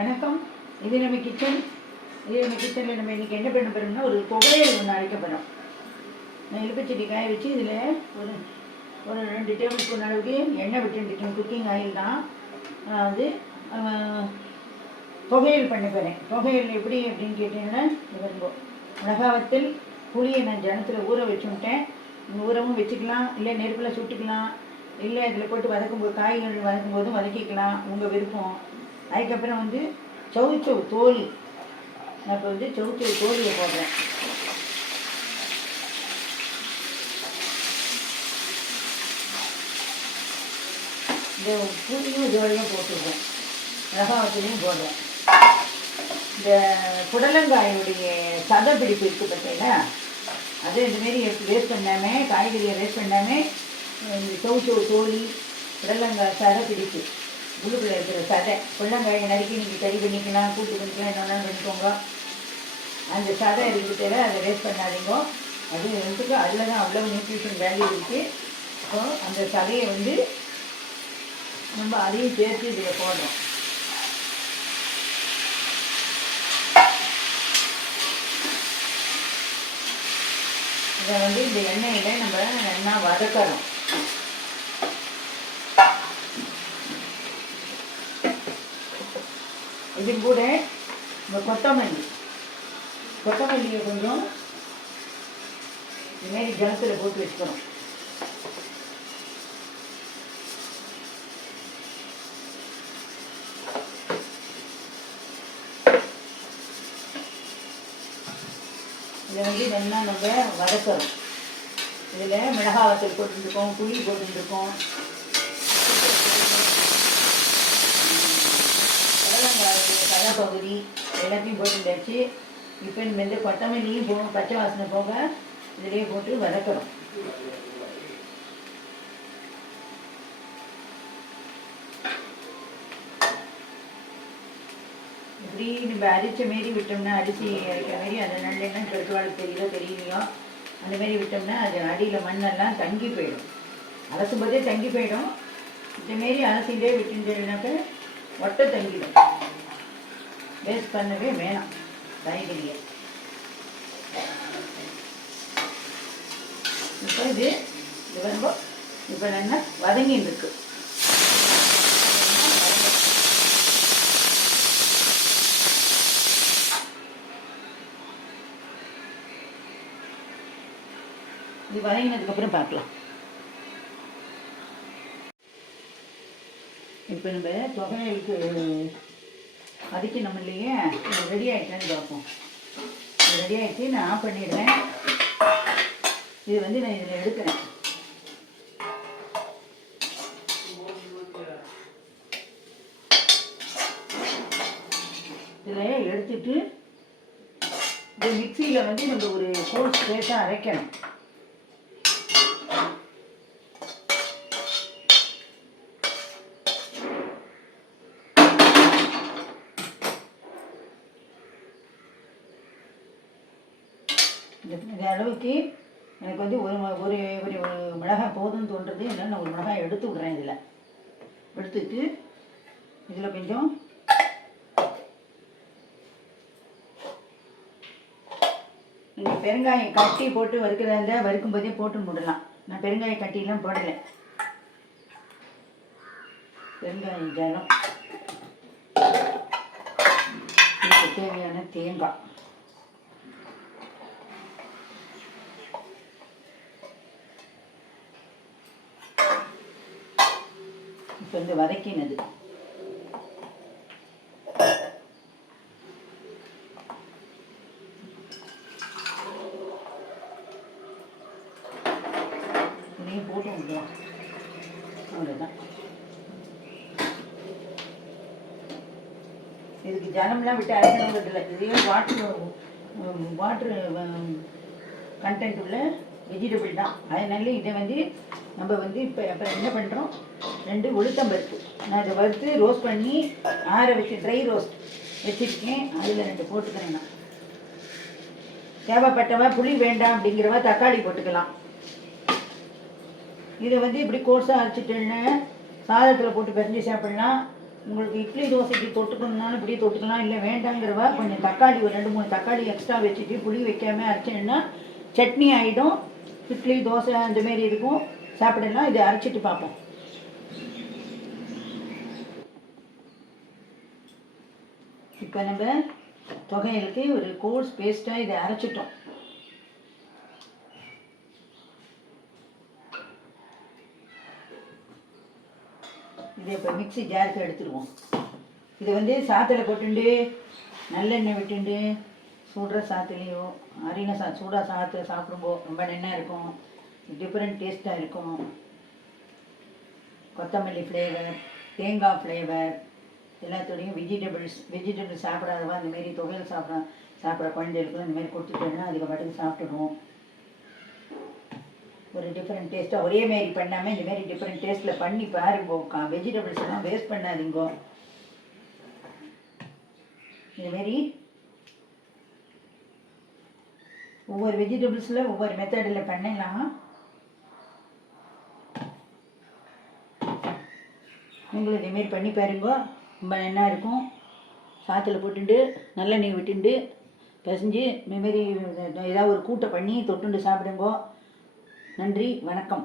வணக்கம். இது நம்ம கிச்சன் இது நம்ம கிச்சனில் நம்ம இன்றைக்கி என்ன பண்ண போகிறோம்னா ஒரு புகையல் ஒன்று அரைக்கப்படும் நான் எலுப்பச்செடி காய வச்சு இதில் ஒரு ஒரு ரெண்டு டேபிள் ஸ்பூன் அளவுக்கு எண்ணெய் விட்டுருக்கேன் குக்கிங் ஆயில் தான். நான் வந்து புகையல் பண்ண போகிறேன் புகையல் எப்படி அப்படின்னு கேட்டிங்கன்னா இது வரும்போது மிளகாவத்தில் புளியை நான் ஜனத்தில் ஊற வச்சுட்டேன் ஊறவும் வச்சுக்கலாம். இல்லை நெருப்பில் சுட்டுக்கலாம். இல்லை இதில் போட்டு வதக்கும்போது காய்கறி வதக்கும் போதும் வதக்கிக்கலாம். உங்கள் விருப்பம். அதுக்கப்புறம் வந்து சவுச்சவு தோல். நான் இப்போ வந்து சவுச்சவு தோலியை போடுறேன். இந்த புளியும் ஜோலியும் போட்டுருக்கேன். ரகாவத்திலையும் போடுறேன். இந்த புடலங்காயுடைய சதை பிடிப்பு இருக்குது பார்த்தீங்களா? அது இந்தமாரி வேஸ்ட் பண்ணாமல் காய்கறியை வேஸ்ட் பண்ணாமல் இந்த சவுச்சவு தோலி புடலங்காய் சதை பிடிப்பு உள்ளுக்குள்ள இருக்கிற சதை புடலங்காயை நறுக்கி நீங்கள் கறி பண்ணிக்கலாம் கூட்டு பண்ணிக்கலாம் என்ன வேணாலும் பண்ணிக்கோங்க. அந்த சதை இருக்கிறதுல அதை வேஸ்ட் பண்ணாதீங்க. அது வந்துட்டு அதில் தான் அவ்வளோ நியூட்ரிஷன் வேல்யூ இருக்குது ஸோ அந்த சதையை வந்து நம்ம அதையும் சேர்த்து இதில் போடுறோம் இதை வந்து இந்த எண்ணெயில் நம்ம நல்லா வதக்கணும். இது கூட இந்த கொத்தமல்லி. கொத்தமல்லியை கொஞ்சம் இதுமாரி ஜலத்தில் போட்டு வச்சுக்கணும். இதை வந்து நல்லா நம்ம வதக்கிறோம் இதில் மிளகாவத்தல் போட்டுருக்கோம் புளி போட்டுருக்கோம் கடலங்காய் பகுதி எல்லாத்தையும் போட்டுட்டாச்சு இப்போ இந்த கொத்தமல்லியும் போ பச்சை வாசனை போக இதிலே போட்டு வதக்கிறோம் இப்படி நம்ம அரிச்ச மாரி விட்டோம்னா அரிசி அரைக்கிற மாரி அந்த நல்லெண்ணெய் பெருக்குவாளுக்கு தெரியல தெரியலையோ அந்த மாரி விட்டோம்னா அது அடியில் மண்ணெல்லாம் தங்கி போயிடும். அலசும் போதே தங்கி போயிடும். இந்த மாரி அலசிண்டே விட்டுட்டேனாக்க ஒட்டை தங்கிடும். வேஸ்ட் பண்ணவே வேணாம். காய்கறியை. இப்போ இது இது வரும்போ இப்போ என்ன வதங்கின்னு இருக்கு இது வதங்கினதுக்கப்புறம் பார்க்கலாம். இப்போ நம்ம தொகையலுக்கு அதுக்கு நம்ம இல்லையே இது ரெடி ஆகிட்டான்னு பார்ப்போம். ரெடி ஆகிடுச்சு நான் ஆஃப் பண்ணிடுறேன். இது வந்து நான் இதில் எடுக்கிறேன். இதில் எடுத்துட்டு இந்த மிக்சியில் வந்து நம்ம ஒரு கோர்ஸ் பேஸாக அரைக்கணும். இந்த இந்த அளவுக்கு எனக்கு வந்து ஒரு ஒரு ஒரு மிளகாய் போதும்னு தோன்றது. அதனால நான் ஒரு மிளகாய் எடுத்து விட்றேன் இதில். எடுத்துட்டு இதில் கொஞ்சம் நீங்கள் பெருங்காயம் கட்டி போட்டு வறுக்கிறதா இருந்தால் வறுக்கும் போதே போட்டு முடலாம் நான் பெருங்காயம் கட்டிலாம் போடலை. பெருங்காயம் ஜலம் தேவையான தேங்காய். கொஞ்சம் வந்து வதக்கினது. இதையும் போட்டு விடலாம் அவ்வளோதான் இதுக்கு ஜனம்லாம் விட்டு அரைக்கணுங்கிறது இல்லை. இதையும் வாட்ரு வாட்ரு கண்டென்ட் உள்ள வெஜிடபிள் தான். அதனால இதை வந்து நம்ம வந்து இப்போ அப்புறம் என்ன பண்ணுறோம் ரெண்டு உளுத்தம்பருப்பு நான் இதை வறுத்து ரோஸ்ட் பண்ணி ஆற வச்சு ட்ரை ரோஸ்ட் வச்சுருக்கேன். அதில் ரெண்டு போட்டுக்கிறேன் நான். தேவைப்பட்டவ புளி வேண்டாம் அப்படிங்கிறவ தக்காளி போட்டுக்கலாம். இதை வந்து இப்படி கோர்ஸாக அரைச்சிட்டேன்னு சாதத்தில் போட்டு பிரிஞ்சு சாப்பிடலாம். உங்களுக்கு இட்லி தோசைக்கு தொட்டுக்கணும்னாலும் இப்படி தொட்டுக்கலாம். இல்லை வேண்டாங்கிறவ கொஞ்சம் தக்காளி ஒரு ரெண்டு மூணு தக்காளி எக்ஸ்ட்ரா வச்சுட்டு புளி வைக்காமல் அரைச்சேன்னா சட்னி ஆகிடும் இட்லி தோசை அந்த மாரி இருக்கும். சாப்பிடலாம் இதை அரைச்சிட்டு பார்ப்போம். இப்போ நம்ம தொகையிலுக்கு ஒரு கோர்ஸ் பேஸ்ட்டாக இதை அரைச்சிட்டோம். இதை இப்போ மிக்சி ஜாருக்கு எடுத்துருவோம் இதை வந்து சாத்தில் போட்டுண்டு நல்லெண்ணெய் விட்டுண்டு சுடுற சாத்துலேயோ அரின சா சூடாக சாத்து சாப்பிடும்போது ரொம்ப நெண்ணாக இருக்கும். டிஃப்ரெண்ட் டேஸ்ட்டாக இருக்கும். கொத்தமல்லி ஃப்ளேவர் தேங்காய் ஃப்ளேவர் எல்லாத்தோடையும் வெஜிடபிள்ஸ் வெஜிடபிள்ஸ் சாப்பிடாதவா இந்த மாரி துவையல் சாப்பிட சாப்பிட்ற குழந்தைகளுக்கு இந்த மாதிரி கொடுத்துட்டோம்னா அதுக்கு பாட்டுக்கு சாப்பிட்டுடுவோம் ஒரு டிஃப்ரெண்ட் டேஸ்ட்டாக ஒரே மாரி பண்ணாமல் இந்தமாரி டிஃப்ரெண்ட் டேஸ்ட்டில் பண்ணி பாருங்க. வெஜிடபிள்ஸ் எல்லாம் வேஸ்ட் பண்ணாதீங்க. இதுமாரி ஒவ்வொரு வெஜிடபிள்ஸில் ஒவ்வொரு மெத்தடில் பண்ணலாம். நீங்களும் இதேமாரி பண்ணி பாருங்க. ரொம்ப நல்லா இருக்கும். சாத்தில் போட்டுண்டு நல்லெண்ணெய் விட்டுண்டு பிசைஞ்சு இதுமாரி ஏதாவது ஒரு கூட்டை பண்ணி தொட்டுண்டு சாப்பிடுங்க. நன்றி வணக்கம்.